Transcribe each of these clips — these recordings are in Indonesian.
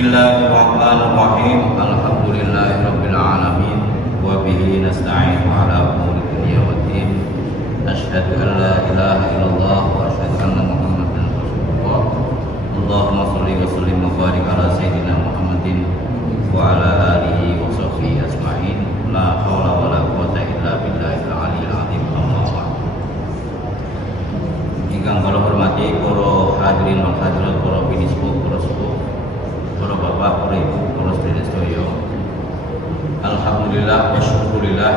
Bismillahirrahmanirrahim. Alhamdulillahirabbil alamin wa bihi nasta'inu ala umuri dunya waddin. Asyhadu an la ilaha illallah wa asyhadu anna Muhammadan rasulullah. Allahumma shalli wa sallim wa barik ala sayyidina Muhammadin wa ala alihi wa sahbihi ajmain. La haula wa la quwwata illa billahil aliyyil azim. Amma ba'd. Ingkang kula hormati para hadirin wal hadirat, para binisbu, para sepuh, para bapak, para ibu, para sedherek. Alhamdulillah wa syukurillah,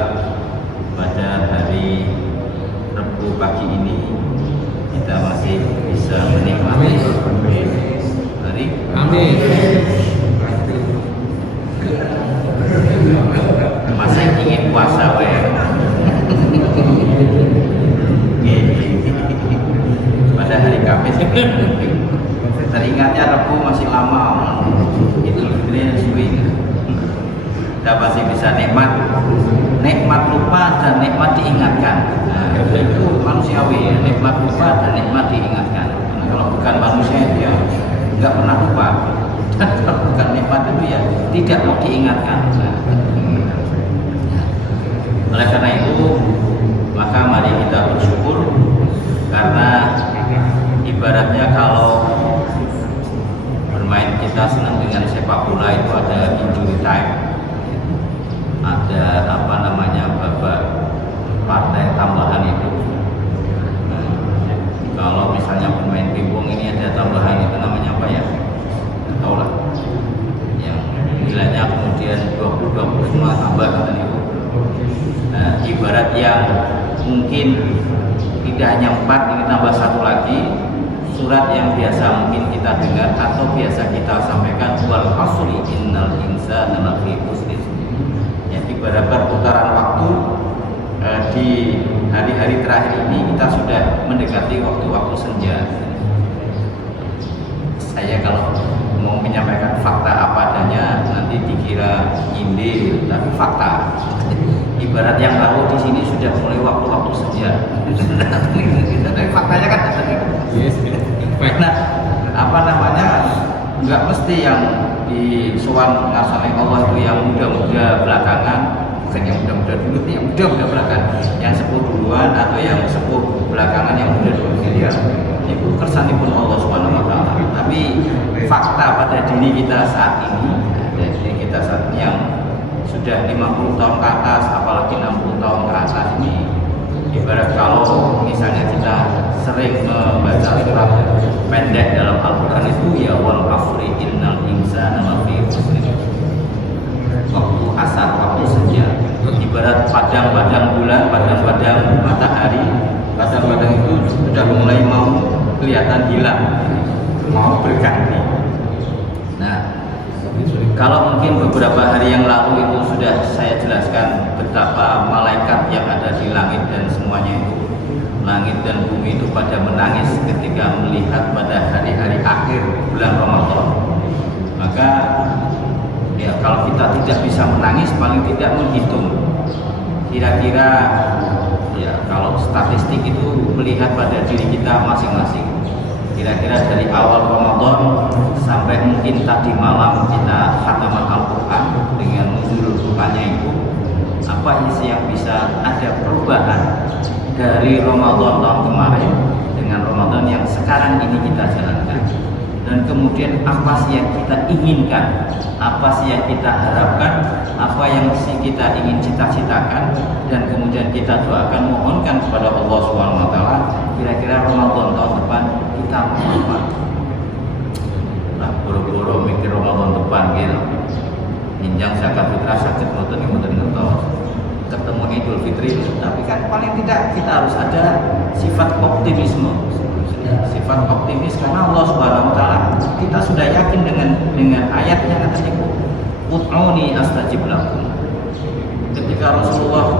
pada hari Rabu pagi ini kita masih bisa menikmati hari Amin. masih ingin puasa we. Pada hari Kamis teringatnya Rabu masih lama, itu sebenarnya suwi. Kita masih bisa nikmat lupa dan nikmat diingatkan. Nah, itu manusiawi ya, nikmat lupa dan nikmat diingatkan. Nah, kalau bukan manusia dia nggak pernah lupa, dan kalau bukan nikmat itu ya tidak mau diingatkan. Nah, oleh karena itu maka mari kita bersyukur, karena ibaratnya kalau bermain, kita senang dengan sepak bola itu ada injury time, ada babak partai tambahan itu. Kalau misalnya pemain pingpong ini ada tambahan itu namanya apa ya? Nggak tahu lah. Yang nilainya kemudian 20 semua tambah kan itu. Nah, ibarat yang mungkin tidak hanya 4, ini tambah 1 lagi. Surat yang biasa mungkin kita dengar atau biasa kita sampaikan, wal asri innal insana lafi khusr. Ibarat perputaran waktu di hari-hari terakhir ini kita sudah mendekati waktu-waktu senja. Saya kalau mau menyampaikan fakta apa adanya nanti dikira nyindir, tapi fakta. Ibarat yang tahu di sini sudah mulai waktu-waktu senja. Tapi faktanya kan tadi. Yes. Nah, nggak mesti yang di sowan ngasane Allah itu yang muda-muda belakangan, bukan yang muda-muda dulu, yang muda-muda belakangan, yang sepuh duluan atau yang sepuh belakangan, yang muda dulu ya. Itu kersanipun Allah Subhanahu wa taala. Tapi fakta pada diri kita saat ini, yang sudah 50 tahun ke atas, apalagi 60 tahun ke atas ini, ibarat kalau misalnya kita sering membaca surat pendek dalam Al-Quran itu, ya wal asri innal insana lafi khusr. Waktu asar, waktu senja, ibarat padang-padang bulan, padang-padang matahari, padang-padang itu sudah mulai mau kelihatan hilang, mau berganti. Nah, kalau mungkin beberapa hari yang lalu itu sudah saya jelaskan betapa malaikat yang ada di langit dan semuanya itu, langit dan bumi itu pada menangis ketika melihat pada hari-hari akhir bulan Ramadan. Maka ya kalau kita tidak bisa menangis, paling tidak menghitung kira-kira ya, kalau statistik itu melihat pada diri kita masing-masing, kira-kira dari awal Ramadan sampai mungkin tadi malam kita khataman Al-Quran dengan nuzul Qurannya itu, apa isi yang bisa ada perubahan dari Ramadan tahun kemarin dengan Ramadan yang sekarang ini kita jalankan, dan kemudian apa sih yang kita inginkan, apa sih yang kita harapkan, apa yang sih kita ingin cita-citakan, dan kemudian kita doakan, mohonkan kepada Allah Subhanahu wa taala, kira-kira Ramadan tahun depan kita mau apa. Nah, boro-boro mikir Ramadan depan gitu, ninjang zakat fitrah sakit ngoten ngertos, ketemu Idul Fitri, tapi kan paling tidak kita harus ada sifat optimisme, sifat optimis, karena Allah Subhanahu wa taala, kita sudah yakin dengan ayat yang ada itu, ud'uni astajib lakum. Ketika Rasulullah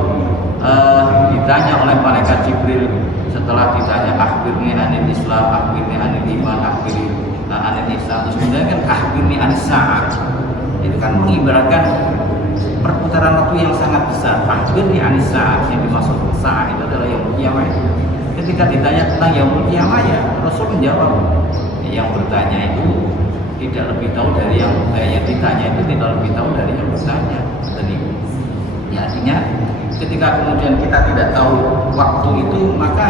ditanya oleh malaikat Jibril, setelah ditanya akhbirni anil Islam, akhbirni anil iman, akhbirni anil ihsan, terus kemudian kan akhbirni anis sa'at, itu kan mengibaratkan perputaran waktu yang sangat besar. Akhbirni anis sa'at, yang dimaksud sa'at itu adalah yaumul qiyamah. Ketika ditanya tentang yaumul qiyamah, ya Rasul menjawab, yang bertanya itu tidak lebih tahu dari yang ditanya itu tidak lebih tahu dari yang bertanya. Tadi, ya artinya ketika kemudian kita tidak tahu waktu itu, maka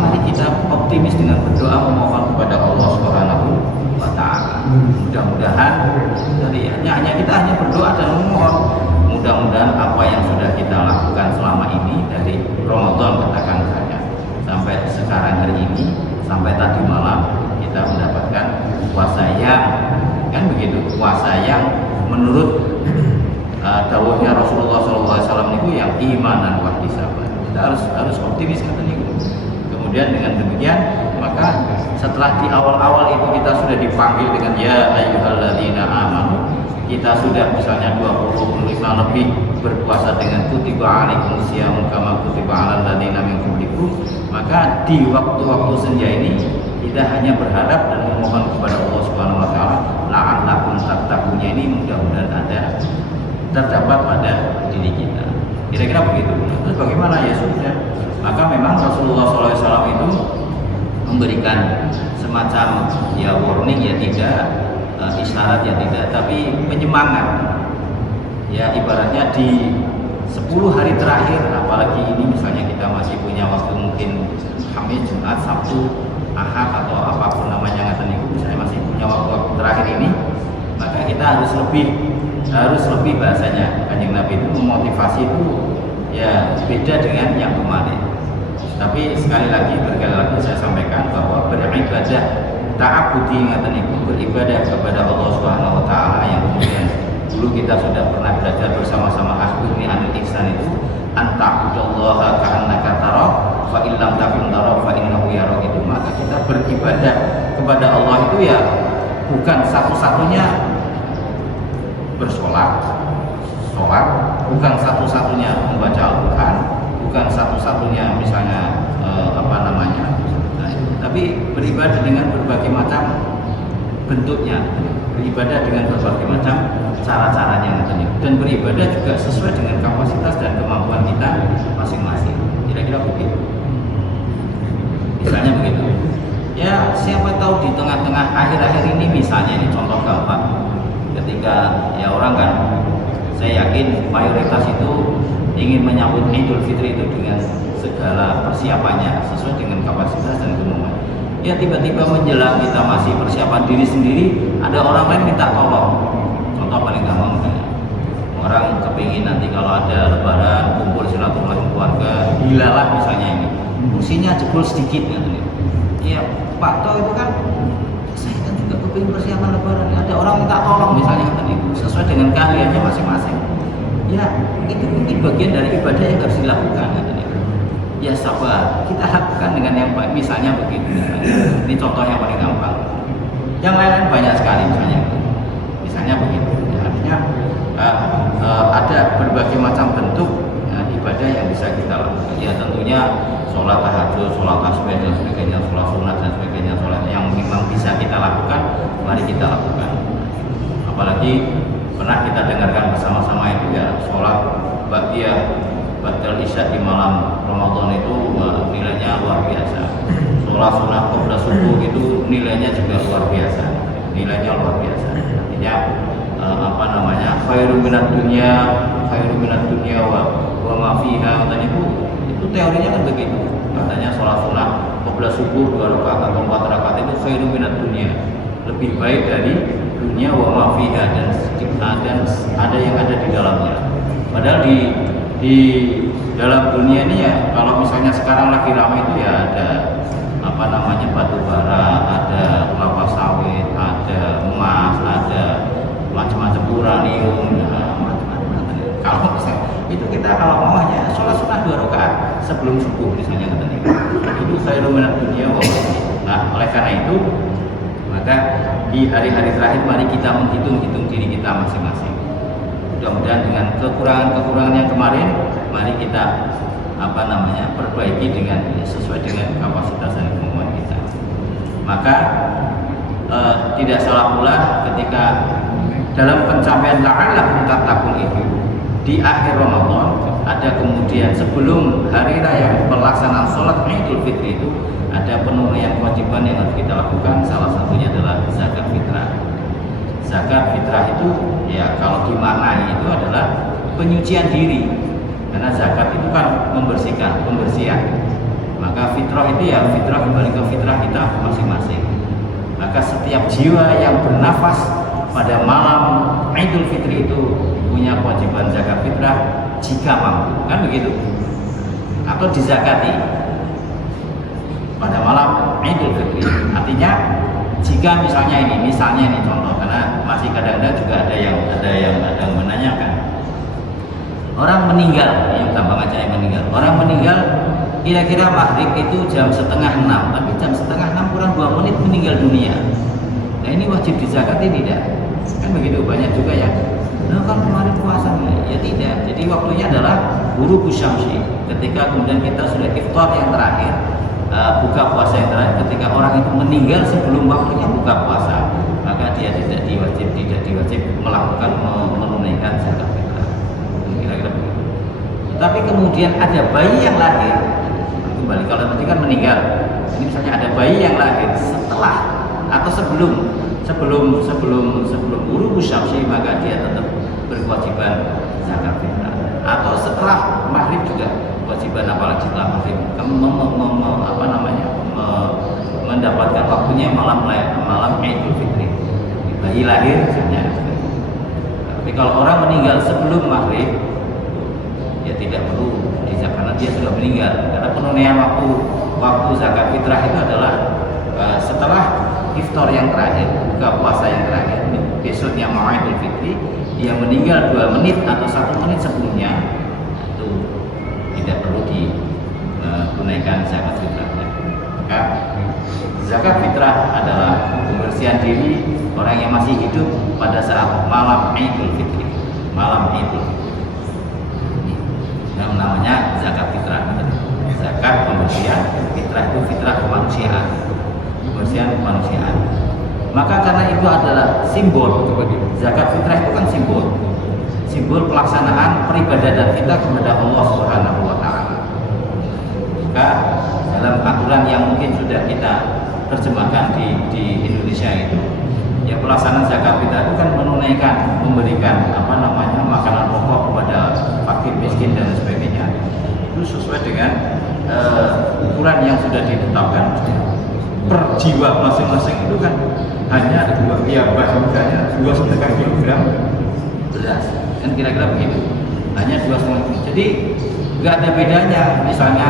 mari kita optimis dengan berdoa memohon kepada Allah Subhanahu wa Ta'ala. Mudah-mudahan hanya kita berdoa dan memohon. Mudah-mudahan apa yang sudah kita lakukan selama ini dari Ramadan, katakan saja sampai sekarang hari ini, sampai tadi malam kita mendapatkan puasa yang puasa yang menurut dawuhnya Rasulullah SAW itu yang imanan wa ihtisaban. Kita harus optimis katanya. Kemudian dengan demikian, maka setelah di awal-awal itu kita sudah dipanggil dengan ya ayyuhalladzina amanu, kita sudah misalnya 25 lebih berpuasa dengan kutiba alaikumus syaum kama kutiba alal ladzina min qablikum, maka di waktu-waktu senja ini kita hanya berharap dan memohon kepada Allah Subhanahu wa Ta'ala la'allakum tattaqunnya ini mudah-mudahan terdapat pada diri kita. Kira-kira begitu. Terus bagaimana ya sudah? Maka memang Rasulullah SAW itu memberikan semacam warning tidak, isyarat tidak, tapi penyemangat. Ya ibaratnya di 10 hari terakhir, apalagi ini misalnya kita masih punya waktu mungkin Kamis, Jumat, Sabtu, Ahad atau apapun namanya misalnya masih punya waktu terakhir ini, maka kita harus lebih bahasanya Kanjeng Nabi itu memotivasi itu ya beda dengan yang kemarin. Tapi sekali lagi berkali-kali saya sampaikan bahwa beribadah ta'abudi beribadah kepada Allah Subhanahu wa Ta'ala yang kemudian dulu kita sudah pernah belajar bersama-sama akhirni anil ihsan itu anta'budallaha ka'annaka tarah fa illam takun tarah fa innahu yarak, itu maka kita beribadah kepada Allah itu ya bukan satu-satunya bersolat, bukan satu-satunya membaca Al-Quran, bukan satu-satunya misalnya tapi beribadah dengan berbagai macam bentuknya, beribadah dengan berbagai macam cara-caranya, dan beribadah juga sesuai dengan kapasitas dan kemampuan kita masing-masing. Kira-kira begitu. Misalnya begitu. Ya siapa tahu di tengah-tengah akhir-akhir ini misalnya, ini contoh gampang, ketika ya orang kan, saya yakin mayoritas itu ingin menyambut Idul Fitri itu dengan segala persiapannya sesuai dengan kapasitas dan kemampuan. Ya tiba-tiba menjelang kita masih persiapan diri sendiri, ada orang lain minta tolong. Contoh paling gampang misalnya, orang kepingin nanti kalau ada lebaran kumpul silaturahmi keluarga, hilalah misalnya ini kursinya jebol sedikit gitu. Ya Pak Toh itu kan saya kan juga kepingin persiapan lebaran, ada orang minta tolong misalnya tadi, sesuai dengan keahliannya masing-masing. Ya itu mungkin bagian dari ibadah yang harus dilakukan gitu. Ya sabar, kita lakukan dengan yang baik, misalnya begitu. Ini contoh yang paling gampang. Yang lain banyak sekali misalnya begitu. Ya, artinya ada berbagai macam bentuk ibadah yang bisa kita lakukan. Ya tentunya sholat tahajud, sholat tasbih dan sebagainya, sholat sunat dan sebagainya, sholat yang memang bisa kita lakukan, mari kita lakukan. Apalagi pernah kita dengarkan bersama-sama itu ya sholat ba'diyah Batal Isya di malam Ramadan itu nilainya luar biasa. Sholat sunat qabla subuh itu nilainya juga luar biasa. Artinya khairu minad dunya wa ma fiha, dan itu teorinya kan begitu. Katanya sholat sunat qabla subuh 2 rakaat atau 4 rakaat itu khairu minad dunya, lebih baik dari dunia wa ma fiha, dan ada yang ada di dalamnya. Padahal di dalam dunia ini ya, kalau misalnya sekarang lagi ramai itu ya ada batu bara, ada kelapa sawit, ada emas, ada macam-macam uranium, macam-macam. Kalau misalnya itu kita kalau mau hanya sholat sunat 2 rakaat sebelum subuh misalnya itu khairu minad dunya wa ma fiha. Nah oleh karena itu maka di hari-hari terakhir mari kita menghitung diri kita masing-masing. Mudah-mudahan dengan kekurangan yang kemarin, mari kita perbaiki dengan sesuai dengan kapasitas dan kemampuan kita. Maka tidak salah pula ketika dalam pencapaian la'allakum tattaqun itu di akhir Ramadan ada kemudian sebelum hari raya pelaksanaan sholat Idul Fitri itu ada penunaian kewajiban yang harus kita lakukan. Salah satunya adalah zakat fitrah. Zakat fitrah itu ya kalau dimaknai itu adalah penyucian diri, karena zakat itu kan membersihkan, pembersihan. Maka fitrah itu ya fitrah kembali ke fitrah kita masing-masing. Maka setiap jiwa yang bernafas pada malam Idul Fitri itu punya kewajiban zakat fitrah jika mampu, kan begitu? Atau dizakati pada malam Idul Fitri. Artinya jika misalnya ini contoh, karena masih kadang-kadang juga ada yang menanyakan, orang meninggal, yang gampang aja yang meninggal. Orang meninggal kira-kira maghrib itu jam 5:30, tapi jam 5:30 kurang 2 menit meninggal dunia. Nah ini wajib dizakati tidak? Kan begitu, banyak juga ya. Nah kan kemarin puasa, ya tidak. Jadi waktunya adalah ghurubu syamsi. Ketika kemudian kita sudah iftar yang terakhir, buka puasa yang terakhir, ketika orang itu meninggal sebelum waktunya buka puasa, maka dia tidak diwajib melakukan menunaikan zakat fitrah. Kira-kira begitu. Tapi kemudian ada bayi yang lahir, kembali kalau nanti kan meninggal. Ini misalnya ada bayi yang lahir setelah atau sebelum ghurubu syamsi, maka dia tetap berkewajiban zakat fitrah. Atau setelah maghrib juga kewajiban, apalagi setelah maghrib mendapatkan waktunya malam Idul Fitri. Bayi lahir misalnya. Tapi kalau orang meninggal sebelum maghrib, ya tidak perlu dizakati karena dia sudah meninggal. Karena penunaian waktu zakat fitrah itu adalah setelah iftar yang terakhir, buka puasa yang terakhir, besoknya mau Idul Fitri, dia meninggal 2 menit atau 1 menit sebelumnya, itu tidak perlu ditunaikan zakat fitrahnya. Maka zakat fitrah adalah pembersihan diri orang yang masih hidup pada saat malam Idul Fitri, malam Idul Fitri. Yang namanya zakat fitrah. Zakat pembersihan, fitrah itu fitrah kemanusiaan, pembersihan kemanusiaan. Maka karena itu adalah simbol, zakat fitrah itu kan simbol pelaksanaan peribadatan kita kepada Allah Subhanahu wa taala. Maka dalam aturan yang mungkin sudah kita terjemahkan di Indonesia itu, ya pelaksanaan zakat fitrah itu kan menunaikan, memberikan makanan pokok kepada fakir miskin dan sebagainya. Itu sesuai dengan ukuran yang sudah ditetapkan. Per jiwa masing-masing itu kan hanya 2,5 kilogram beras, kan kira-kira begitu, hanya 2,5 kg. Jadi nggak ada bedanya misalnya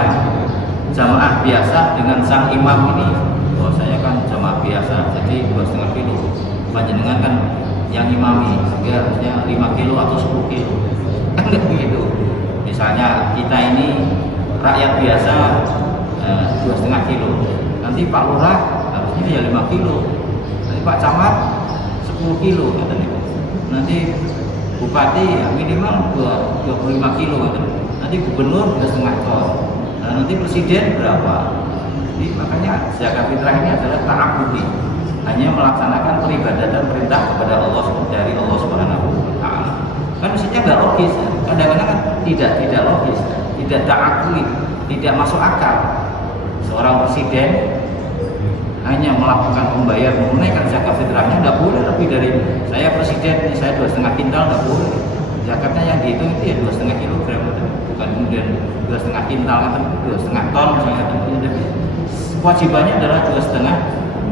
jamaah biasa dengan sang imam ini. Oh saya kan jamaah biasa, jadi 2,5 kilo. Panjenengan kan yang imami, sehingga harusnya 5 kilo atau 10 kilo. Kan nggak begitu. Misalnya kita ini rakyat biasa 2,5 kilo. Nanti Pak Lurah harusnya ya 5 kilo. Nanti Pak Camat 10 kilo katanya. Nanti Bupati ya minimal 25 kilo katanya. Nanti Gubernur 2,5 ton. Nah, nanti Presiden berapa? Jadi makanya zakat fitrah ini adalah ta'abudi, hanya melaksanakan peribadatan perintah kepada Allah dari Allah Subhanahu wa taala. Kan mestinya nggak logis. Kadang-kadang kan tidak logis, tidak ta'akuli, tidak masuk akal. Seorang presiden hanya melakukan membayar menunaikan zakat fitrahnya, nggak boleh lebih dari saya presiden, saya 2,5 kintal, nggak boleh. Zakatnya yang dihitung itu ya 2,5 kilogram, bukan kemudian 2,5 kintal atau 2,5 ton misalnya. Kewajibannya adalah 2,5.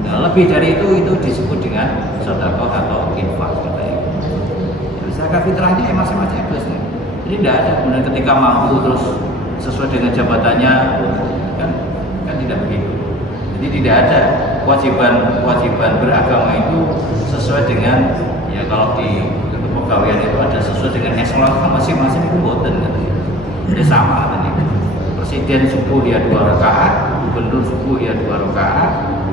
Nah, lebih dari itu disebut dengan sedekah atau infak. Zakat fitrahnya ya masing-masing 2,5. Jadi tidak ada kemudian ketika mampu terus sesuai dengan jabatannya, kan tidak begitu. Jadi tidak ada kewajiban beragama itu sesuai dengan, ya kalau di kepegawaian itu ada sesuai dengan eselon masing-masing itu boten katanya. Jadi sama tadi. Presiden subuh ya 2 rakaat, gubernur subuh ya 2 rakaat,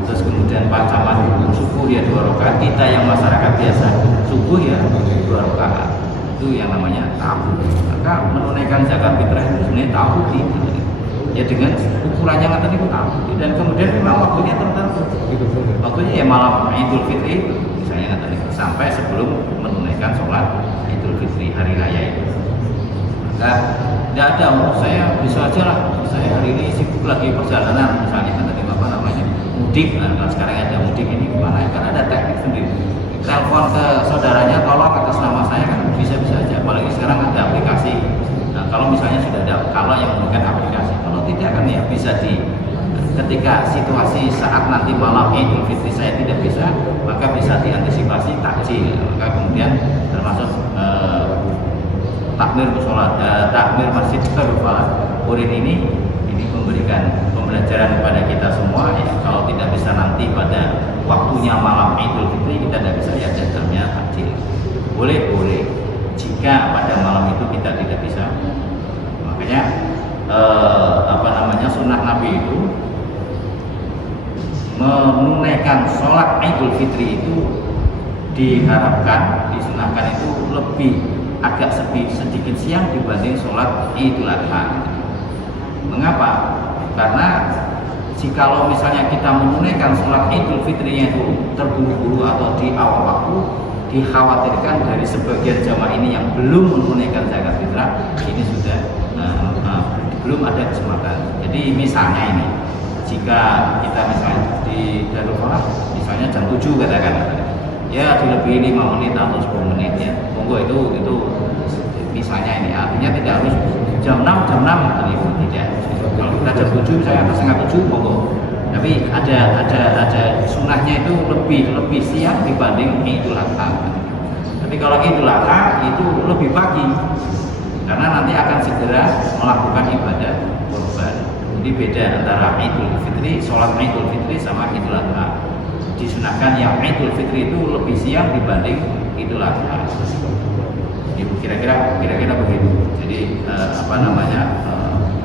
terus kemudian Pak Camat subuh ya 2 rakaat, kita yang masyarakat biasa subuh ya 2 rakaat. Itu yang namanya ta'abud. Maka menunaikan zakat fitrah itu sebenarnya ta'abud ya dengan ukurannya kata niku ta'abud. Dan kemudian memang waktunya tertentu. Waktunya ya malam Idul Fitri itu misalnya kata niku sampai sebelum menunaikan sholat Idul Fitri hari raya itu. Maka Nggak ada, saya bisa aja lah, saya hari ini sibuk lagi perjalanan misalnya kan tadi apa namanya mudik, nah sekarang ada mudik ini gimana? Karena ada teknik sendiri. Telepon ke saudaranya, tolong atas nama saya kan bisa-bisa aja. Apalagi sekarang ada aplikasi. Nah, kalau misalnya sudah ada, kalau yang menggunakan aplikasi, kalau tidak kan ya bisa ketika situasi saat nanti malam Idul Fitri saya tidak bisa, maka bisa diantisipasi takjil. Maka kemudian termasuk takmir musola, takmir masjid Darul Falah Urin ini memberikan pembelajaran kepada kita semua ya, kalau tidak bisa nanti pada waktunya malam Idul Fitri kita tidak bisa ya jadwalnya takjil. Boleh jika pada malam itu kita tidak bisa. Makanya sunnah Nabi itu menunaikan sholat Idul Fitri itu diharapkan, disunahkan itu lebih agak sedikit siang dibanding sholat Idul Adha. Mengapa? Karena jikalau misalnya kita menunaikan sholat Idul Fitrinya itu terburu-buru atau di awal waktu, dikhawatirkan dari sebagian jamaah ini yang belum menunaikan zakat fitrah ini sudah belum ada kesempatan. Jadi misalnya ini, jika kita misalnya di Darul Falah misalnya jam 7 katakan, ya dilebihi 5 menit atau 10 menit ya, monggo itu misalnya ini, artinya tidak harus jam 6 tidak. Kalau kita jam 7 misalnya atau setengah 7 monggo, tapi ada sunahnya itu lebih siang dibanding Idul Adha. Tapi kalau Idul Adha itu lebih pagi karena nanti akan segera melakukan ibadah kurban. Jadi beda antara Idul Fitri, sholat Idul Fitri sama Idul Adha. Disunahkan yang Idul Fitri itu lebih siang dibanding Idul Adha. Kira-kira begitu. Jadi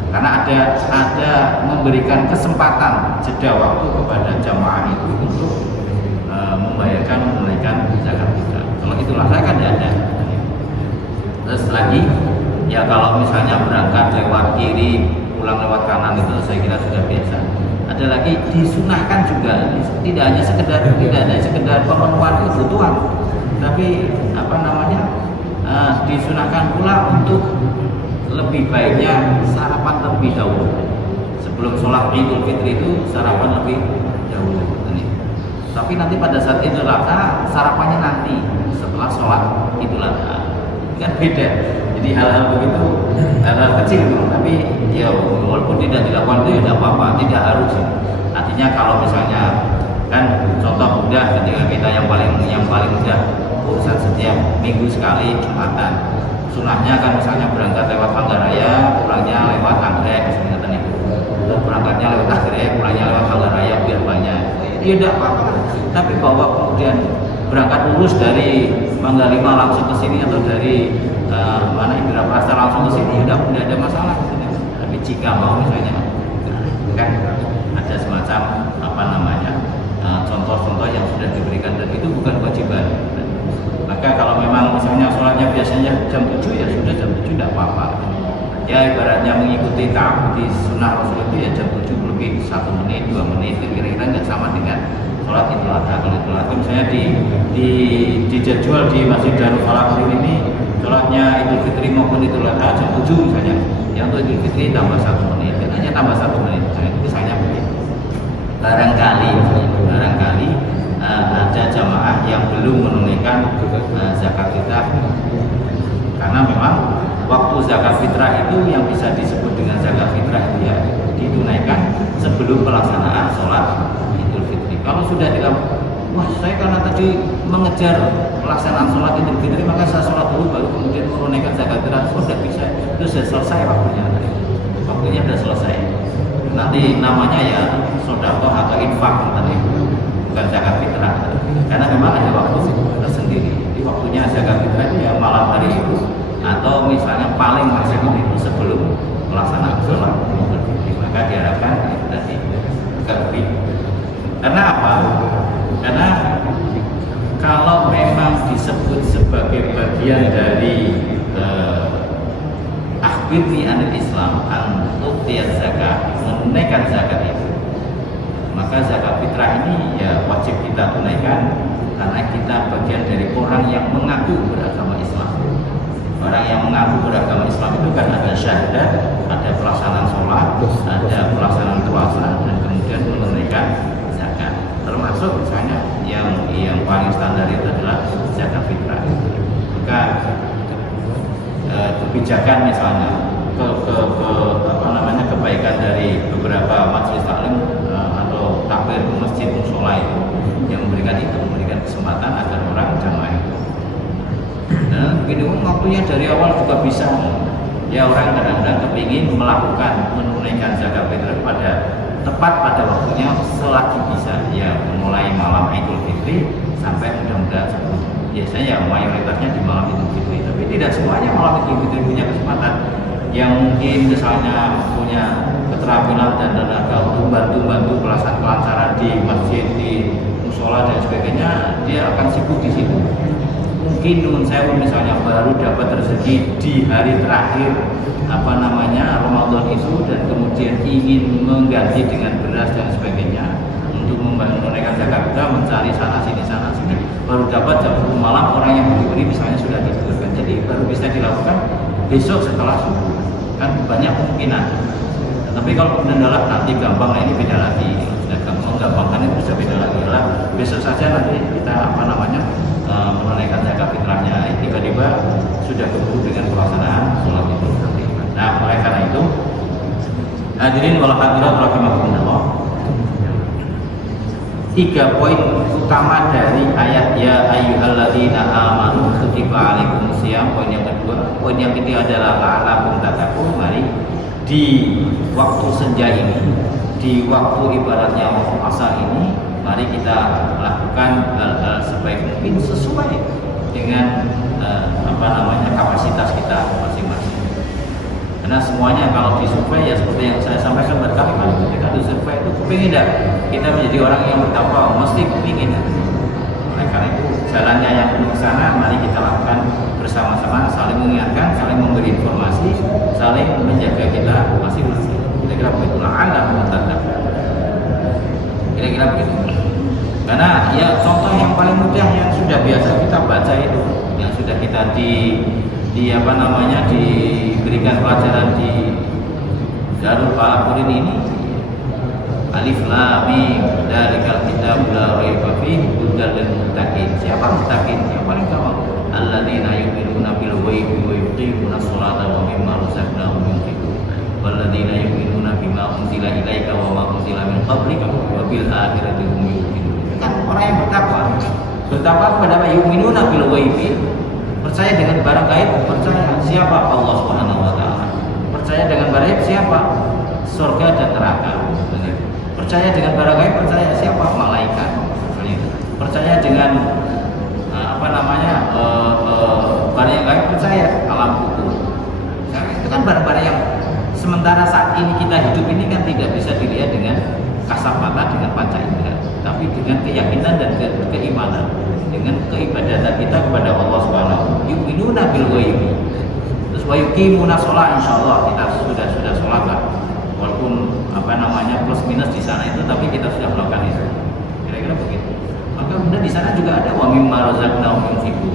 karena ada memberikan kesempatan jeda waktu kepada jamaah itu untuk menunaikan zakat fitrah. Kalau Idul Adha kan tidak ada. Terus lagi ya kalau misalnya berangkat lewat kiri pulang lewat kanan itu saya kira sudah biasa. Ada lagi disunahkan juga, tidak hanya sekedar pemenuhan kebutuhan, tapi disunahkan pula untuk lebih baiknya sarapan terlebih dahulu sebelum sholat Idul Fitri itu, sarapan lebih dahulu. Tapi nanti pada saat Idul Adha sarapannya nanti setelah sholat Idul Adha, kan beda. Jadi hal-hal begitu, hal-hal kecil, tapi ya walaupun tidak dilakukan itu ya tidak apa-apa, tidak harus. Artinya kalau misalnya kan contoh mudah ketika kita yang paling mudah urusan setiap minggu sekali Jumatan, sunahnya kan misalnya berangkat lewat Manggaraya, pulangnya lewat Anggrek, misalnya itu. Terus berangkatnya lewat Anggrek, pulangnya lewat Manggaraya biar banyak. Ya tidak apa-apa. Tapi bahwa kemudian berangkat lurus dari Mangga 5 langsung ke sini atau dari Indraprasta langsung ke sini tidak ada masalah. Tapi jika mau misalnya kan ada semacam contoh-contoh yang sudah diberikan dan itu bukan kewajiban. Maka kalau memang misalnya sholatnya biasanya jam 7 ya sudah jam 7 tidak apa-apa. Ya ibaratnya mengikuti ta'abudi sunnah Rasul itu ya jam 7 lebih 1 menit 2 menit kira-kira nggak sama dengan sholat Idul Adha. Kalau Idul Adha misalnya dijadwal di Masjid Darul Falah ini sholatnya Idul Fitri maupun Idul Adha jam 7 misalnya, yang untuk Idul Fitri tambah 1 menit, hanya tambah 1 menit, misalnya begitu. Barangkali ada jamaah yang belum menunaikan zakat fitrah, karena memang waktu zakat fitrah itu yang bisa disebut dengan zakat fitrah itu ya ditunaikan sebelum pelaksanaan sholat Idul Fitri. Kalau sudah dilakukan, wah saya karena tadi mengejar pelaksanaan sholat Idul Fitri maka saya sholat dulu baru kemudian menunaikan zakat fitrah, sudah bisa, itu sudah selesai waktunya sudah selesai. Nanti namanya ya sedekah atau infak tadi, bukan zakat fitrah, karena memang ada waktu tersendiri. Di waktunya zakat fitrah itu ya malam hari itu atau misalnya paling maksimal itu sebelum pelaksanaan sholat Idul Fitri. Maka diharapkan itu tadi bukan lebih. Karena apa? Karena kalau memang disebut sebagai bagian dari akhbirni anil Islam untuk zakat, menunaikan zakat itu, maka zakat fitrah ini ya wajib kita tunaikan karena kita bagian dari orang yang mengaku beragama Islam. Orang yang mengaku beragama Islam itu kan ada syahadat, ada pelaksanaan sholat, ada pelaksanaan puasa, dan kemudian menunaikan zakat. Termasuk misalnya yang paling standar itu adalah zakat fitrah. Maka kebijakan misalnya kebaikan dari beberapa majelis taklim atau takbir masjid musola itu yang memberikan kesempatan agar orang jamaah itu. Dan begini waktunya dari awal juga bisa. Ya orang kadang-kadang kepingin melakukan menunaikan zakat fitrah tepat pada waktunya selagi bisa. Ya mulai malam Idul Fitri sampai mudah-mudahan sebelum. Biasanya ya mayoritasnya di malam Idul Fitri, tapi tidak semuanya malam Idul Fitri punya kesempatan. Yang mungkin misalnya punya keterampilan dan tenaga untuk bantu pelaksanaan kelancaran di masjid, di musola dan sebagainya, dia akan sibuk di situ. Mungkin nun sewu misalnya baru dapat rezeki di hari terakhir Ramadan itu, dan kemudian ingin mengganti dengan beras dan sebagainya untuk menunaikan zakat fitrah, mencari sana sini baru dapat jam 10 malam, orang yang beli misalnya sudah tidur kan, jadi baru bisa dilakukan besok setelah subuh kan, banyak kemungkinan. Tapi kalau kemudian nanti gampang, ini beda lagi. Sudah gampang kan itu bisa beda lagi lah. Besok saja nanti kita menunaikan zakat fitrahnya, tiba-tiba sudah keburu dengan pelaksanaan sholat itu nanti. Nah, oleh karena itu hadirin wal hadirat rahimakumullah, 3 poin utama dari ayat ya ayyuhalladzina amanu kutiba alaikumusiyam. Poin yang kedua, poin yang ketiga adalah la'allakum tattaqun. Mari di waktu senja ini, di waktu ibaratnya waktu asar ini, mari kita lakukan hal-hal sebaik mungkin sesuai dengan kapasitas kita masing-masing. Karena semuanya kalau disurvei ya seperti yang saya sampaikan berkali-kali, ketika disurvei itu kepingin tidak kita menjadi orang yang bertakwa, mesti kepingin. Oleh karena itu jalannya yang ke sana mari kita lakukan bersama-sama, saling mengingatkan, saling memberi informasi, saling menjaga kita masing-masing. Kira-kira begitulah Anda menetapkan. Kira-kira begitu. Karena ya contoh yang paling mudah yang sudah biasa kita baca itu, yang sudah kita diberikan pelajaran di Darul Falakurin ini, Alif Lam Mim dzalikal kitabul la raiba fihi hudal lil muttaqin. Siapa muttaqin? Yang paling gampang, alladzina yu'minuna bil ghaibi wa yuqimuna sholata wa mimma razaqnahum yunfiqun. Walladzina yu'minuna bima unzila ilaika wa ma unzila min qablika wa bil akhirati hum yuqinun. Kan orang yang bertakwa kepada apa? Yu'minuna bil ghaibi, percaya dengan barang gaib. Percaya siapa? Allah Subhanahu wa taala. Percaya dengan barang gaib siapa? Surga dan neraka. Percaya dengan barang gaib, percaya siapa? Malaikat. Percaya dengan barang yang gaib, percaya alam kubur. Itu kan barang-barang yang sementara saat ini kita hidup ini kan tidak bisa dilihat dengan kasat mata, dengan panca indera, tapi dengan keyakinan dan keimanan, dengan keibadatan kita kepada Allah Subhanahu. Yu'minuna bil ghaibi. Terus wa yuqimuna shalah, insyaallah kita sudah sholat lah. Walaupun plus minus di sana itu, tapi kita sudah melakukan itu. Kira-kira begitu. Maka kemudian di sana juga ada wa mimma razaqnahum yunfiqun.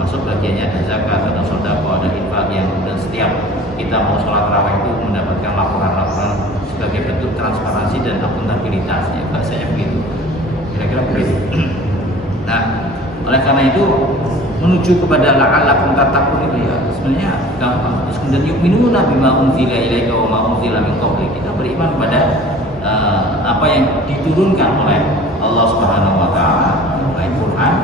Masuk bagiannya ada zakat, ada sedekah, ada infak, yang kemudian setiap kita mau sholat tarawih itu mendapatkan laporan-laporan sebagai bentuk transparansi dan akuntabilitas, ya bahasanya begitu. Kira-kira begitu. Nah, oleh karena itu menuju kepada la'allakum tattaqun itu ya sebenarnya gampang. Terus kemudian yu'minuna bima unzila ilaika wa ma unzila min qablik. Kita beriman kepada apa yang diturunkan oleh Allah Subhanahu wa taala, oleh Quran,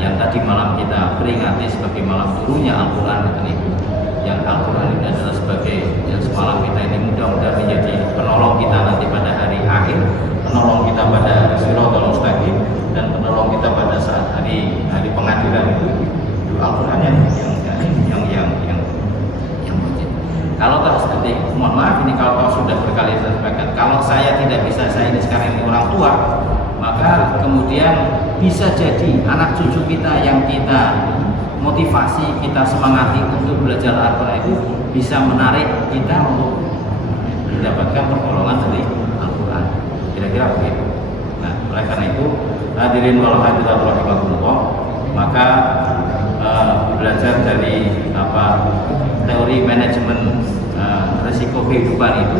yang tadi malam kita peringati sebagai malam turunnya Al-Quran itu. Yang Al-Quran ini adalah sebagai yang semalam kita ini mudah-mudahan menjadi penolong kita nanti pada hari akhir, penolong kita pada Siratal Mustaqim, dan penolong kita pada saat hari pengadilan itu. Al-Quran yang kalau seperti, mohon maaf ini kalau sudah berkali saya sampaikan, kalau saya tidak bisa, saya ini sekarang ini orang tua, maka kemudian bisa jadi anak cucu kita yang kita motivasi, kita semangati untuk belajar Al-Quran itu bisa menarik kita untuk mendapatkan pertolongan dari Al-Quran. Kira-kira begitu. Nah, oleh karena itu hadirin wal hadirat rahimakumullah, maka belajar dari teori manajemen risiko kehidupan itu,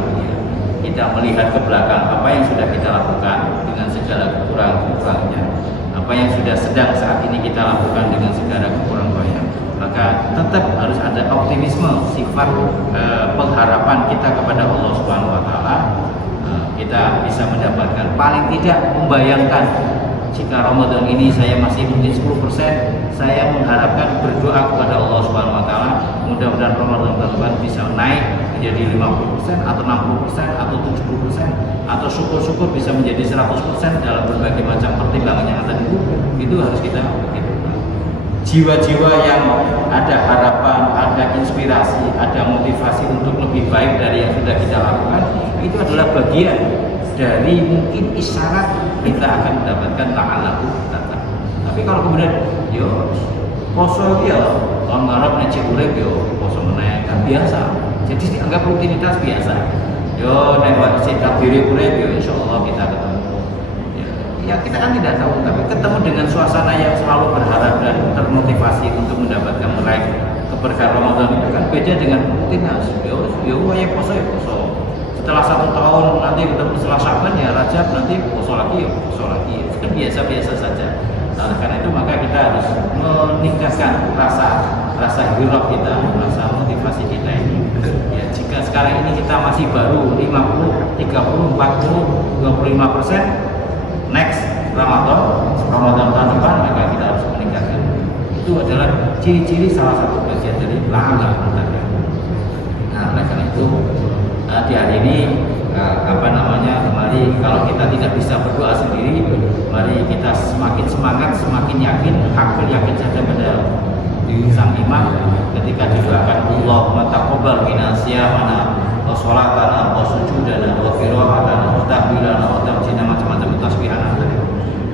kita melihat ke belakang apa yang sudah kita lakukan dengan segala kekurangan-kekurangannya, apa yang sudah sedang saat ini kita lakukan dengan segala kekurangannya, maka tetap harus ada optimisme, sifat pengharapan kita kepada Allah Subhanahu wa taala. Kita bisa mendapatkan, paling tidak membayangkan, jika Ramadan ini saya masih mungkin 10%, saya mengharapkan berdoa kepada Allah Subhanahu wa taala, mudah-mudahan Ramadan depan bisa naik menjadi 50% atau 60% atau 70%, atau syukur-syukur bisa menjadi 100% dalam berbagai macam pertimbangan yang ada itu harus kita perhitungkan. Jiwa-jiwa yang ada harapan, ada inspirasi, ada motivasi untuk lebih baik dari yang sudah kita lakukan, itu adalah bagian dari mungkin isyarat kita akan mendapatkan la'allahu taala. Tapi kalau kemudian yo poso ya tahun ngarep nek urip yo poso meneh kan biasa. Jadi dianggap rutinitas biasa. Yo nek wak sik takdire urip yo insyaallah kita ketemu. Ya kita kan tidak tahu, tapi ketemu dengan suasana yang selalu berharap dan termotivasi untuk mendapatkan meraih keberkahan Ramadan itu kan beda dengan rutinitas. Yo ya poso ya poso. Setelah 1 tahun nanti setelah Syaban ya Rajab, nanti poso lagi ya poso lagi, itu kan biasa-biasa saja. Nah, karena itu maka kita harus meningkatkan rasa hiraf kita, rasa motivasi kita ini. Ya, jika sekarang ini kita masih baru 50, 30, 40, 25%, next Ramadan tahun depan maka kita harus meningkatkan. Itu adalah ciri-ciri salah satu bagian dari la'allahu taala. Nah, oleh karena itu di hari ini mari kalau kita tidak bisa berdoa sendiri, mari kita semakin semangat, semakin yakin, hakul yakin saja pada sang imam ketika didoakan Allahumma taqabbal minna siyamana wa sholatana wa sujudana wa qira'atana wa tahmilana wa tamjina, macam-macam tasbihana.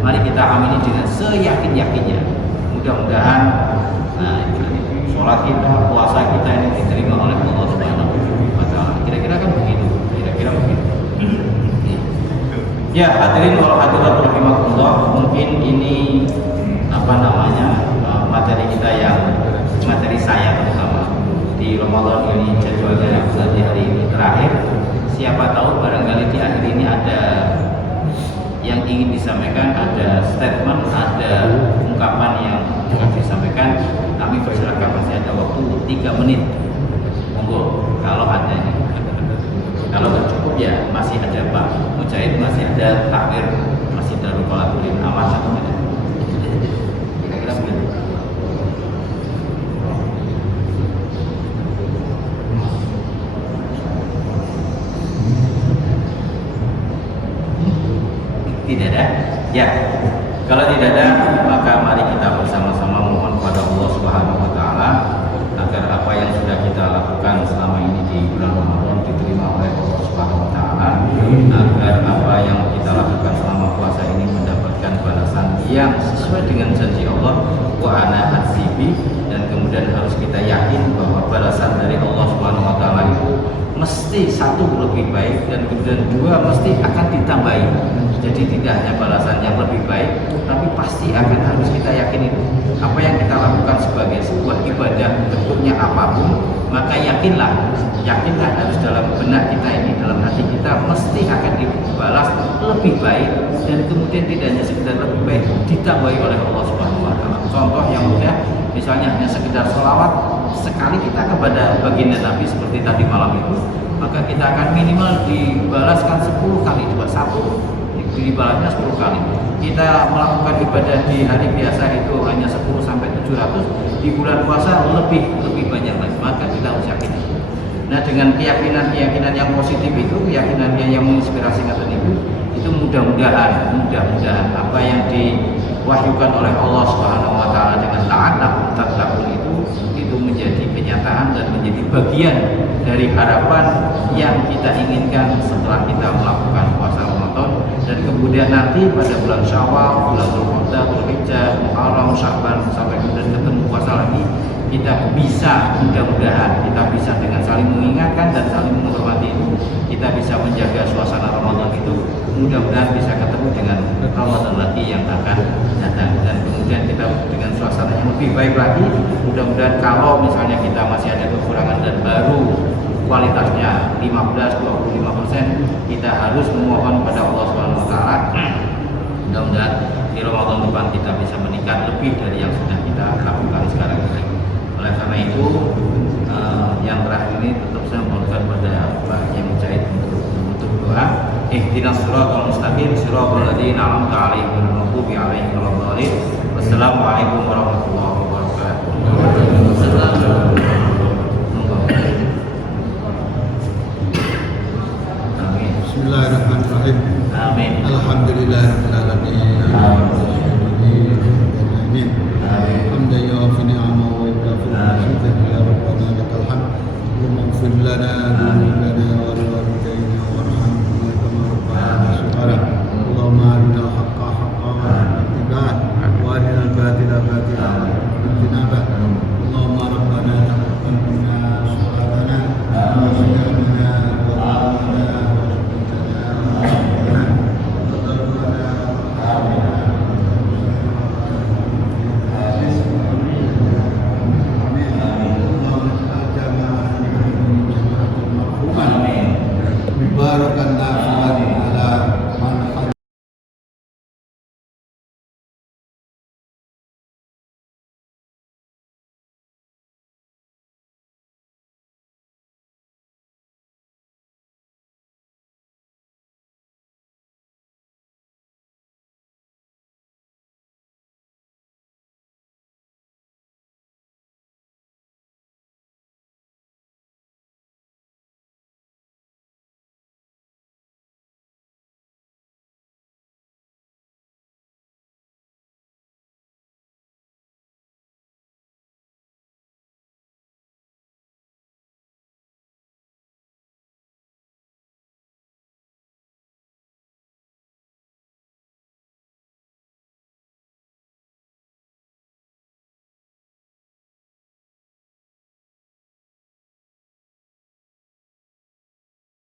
Mari kita amini dengan seyakin-yakinnya. Mudah-mudahan sholat kita, puasa kita ini diterima oleh Allah Subhanahu wa taala. Kira-kira kan begitu. Ya, hadirin wal hadirat rahimakumullah, mungkin ini materi kita materi saya terutama di Ramadan ini, jadwalnya di hari ini terakhir. Siapa tahu barangkali di akhir ini ada yang ingin disampaikan, ada statement, ada ungkapan yang akan disampaikan. Kami persilakan, masih ada waktu 3 menit. Monggo kalau ada. Kalau nggak cukup ya masih ada Pak Mujahid, masih ada takbir, masih ada Rukolaburin aman satu menit. Kira-kira begitu. Tidak ada? Ya. Kalau tidak ada, maka mari kita bersama-sama mohon kepada Allah Subhanahu wa taala agar apa yang sudah kita lakukan selama ini di bulan Ramadan diterima oleh Allah Subhanahu wa taala, agar apa yang kita lakukan selama puasa ini mendapatkan balasan yang sesuai dengan janji Allah wa ana hasibi, dan kemudian harus kita yakin bahwa balasan dari Allah Subhanahu wa taala itu mesti 1 lebih baik, dan kemudian 2 mesti akan ditambahi. Jadi tidak hanya balasan yang lebih baik, tapi pasti akan harus kita yakin itu. Apa yang kita lakukan sebagai sebuah ibadah, bentuknya apapun, maka yakinlah harus dalam benak kita ini, dalam hati kita mesti akan dibalas lebih baik, dan kemudian tidak hanya sekedar lebih baik, ditambahi oleh Allah Subhanahu wa taala. Contoh yang mudah, misalnya hanya sekedar sholawat sekali kita kepada baginda Nabi seperti tadi malam itu, maka kita akan minimal dibalaskan 10 kali, coba 1 dibalasnya 10 kali. Kita melakukan ibadah di hari biasa itu hanya 10 sampai 700, di bulan puasa lebih banyak lagi, maka kita harus yakin. Nah, dengan keyakinan yang positif itu, keyakinan yang menginspirasi itu mudah-mudahan apa yang diwahyukan oleh Allah Subhanahu wa taala dengan la'allakum tattaqun itu menjadi kenyataan dan menjadi bagian dari harapan yang kita inginkan setelah kita melakukan puasa Ramadan, dan kemudian nanti pada bulan Syawal, bulan Dzulqa'dah, Dzulhijjah, Muharram, Sya'ban, sampai kemudian ketemu puasa lagi, kita bisa, mudah-mudahan kita bisa dengan saling mengingatkan dan saling menghormati itu, kita bisa menjaga suasana Ramadan itu, mudah-mudahan bisa ketemu bertemu dengan Ramadan lagi yang akan datang, dan kemudian kita dengan suasana yang lebih baik lagi. Mudah-mudahan kalau misalnya kita masih ada kekurangan dan baru kualitasnya 15-25%, kita harus memohon pada Allah Subhanahu wa taala. Mudah-mudahan di Ramadan depan kita bisa meningkat lebih dari yang sudah kita lakukan sekarang ini. Oleh karena itu, yang terakhir ini tetap saya mohonkan pada Pak Kiai Mujahid untuk doa. Ihdinas siratal mustaqim, siratal ladzina an'amta 'alaihim ghairil maghdubi 'alaihim waladdallin. Wassalamualaikum warahmatullahi wabarakatuh. Amin. Bismillahirrahmanirrahim. Amin. Alhamdulillahirabbil alamin. Amin. Hamdan yuwafi ni'amahu wa yukafi mazidana ya rabbana lakal hamd. Allahumma ighfir lana dhunubana wa liwalidayna warhamna kama rabbayana shighara. Allahumma arina al-haqqa haqqan warzuqna ittiba'ah wa arina al-batila batilan warzuqna ijtinabah. Allahumma rabbana taqabbal minna salatana wa siyamana wa qiyamana wa sunnatana wa tadabburana barakan